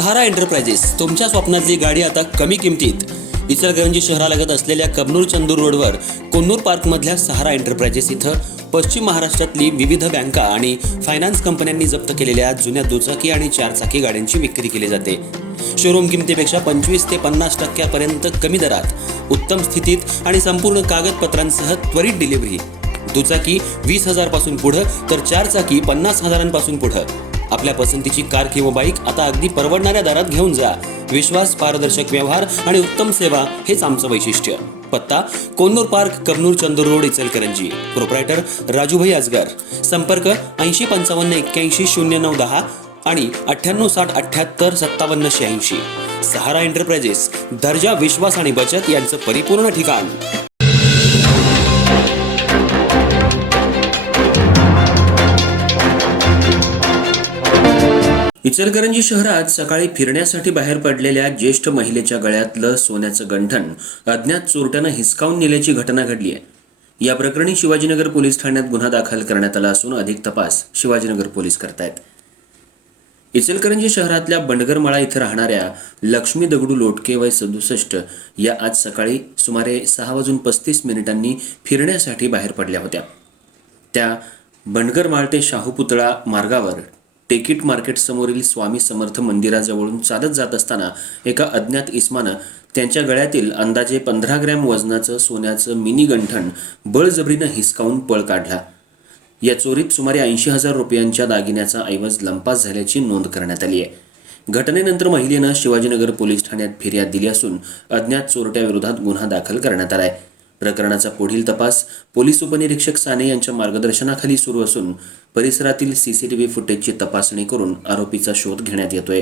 सहारा enterprises तुमच्या स्वप्नातली गाडी आता कमी किमतीत. इचलकरंजी शहरालगत असलेल्या कबनूर चंदूर रोडवर कोन्नूर पार्कमधल्या सहारा एंटरप्राइजेस इथं पश्चिम महाराष्ट्रातली विविध बँका आणि फायनान्स कंपन्यांनी जप्त केलेल्या जुन्या दुचाकी आणि चारचाकी गाड्यांची विक्री केली जाते. शोरूम किमतीपेक्षा 25 ते 50% कमी दरात, उत्तम स्थितीत आणि संपूर्ण कागदपत्रांसह त्वरित डिलिव्हरी. दुचाकी 20,000 पासून पुढे तर चारचाकी 50,000 पुढे. आपल्या पसंतीची कार किंवा बाईक आता अगदी परवडणाऱ्या दरात घेऊन जा. विश्वास, पारदर्शक व्यवहार आणि उत्तम सेवा हेच आमचं वैशिष्ट्य. पत्ता Konnur park, Kabnur Chandur road, Ichalkaranji. Proprietor Rajubhai Ajgar. संपर्क 8055810910 आणि 9860785786. सहारा एंटरप्राइजेस, दर्जा, विश्वास आणि बचत यांचं परिपूर्ण ठिकाण. इचलकरंजी शहरात सकाळी फिरण्यासाठी बाहेर पडलेल्या ज्येष्ठ महिलेच्या गळ्यातलं सोन्याचं गंठण अज्ञात चोरट्यानं हिसकावून नेल्याची घटना घडली आहे. या प्रकरणी शिवाजीनगर पोलीस ठाण्यात गुन्हा दाखल करण्यात आला असून अधिक तपास शिवाजीनगर पोलीस करतायत. इचलकरंजी शहरातल्या बंडगरमाळा इथं राहणाऱ्या लक्ष्मी दगडू लोटके वय 67 या आज सकाळी सुमारे 6:35 फिरण्यासाठी बाहेर पडल्या होत्या. त्या बंडगरमाळ ते शाहू पुतळा मार्गावर टेकिट मार्केट समोरील स्वामी समर्थ मंदिराजवळून चालत जात असताना एका अज्ञात इसमानं त्यांच्या गळ्यातील अंदाजे 15 ग्रॅम वजनाचं सोन्याचं मिनी गंठण बळजबरीनं हिसकावून पळ काढला. या चोरीत सुमारे 80,000 रुपयांच्या दागिन्याचा ऐवज लंपास झाल्याची नोंद करण्यात आली आहे. घटनेनंतर महिलेनं शिवाजीनगर पोलीस ठाण्यात फिर्याद दिली असून अज्ञात चोरट्याविरोधात गुन्हा दाखल करण्यात आलाय. प्रकरणाचा पुढील तपास पोलीस उपनिरीक्षक साने यांच्या मार्गदर्शनाखाली सुरू असून परिसरातील CCTV फुटेजची तपासणी करून आरोपीचा शोध घेण्यात येतोय.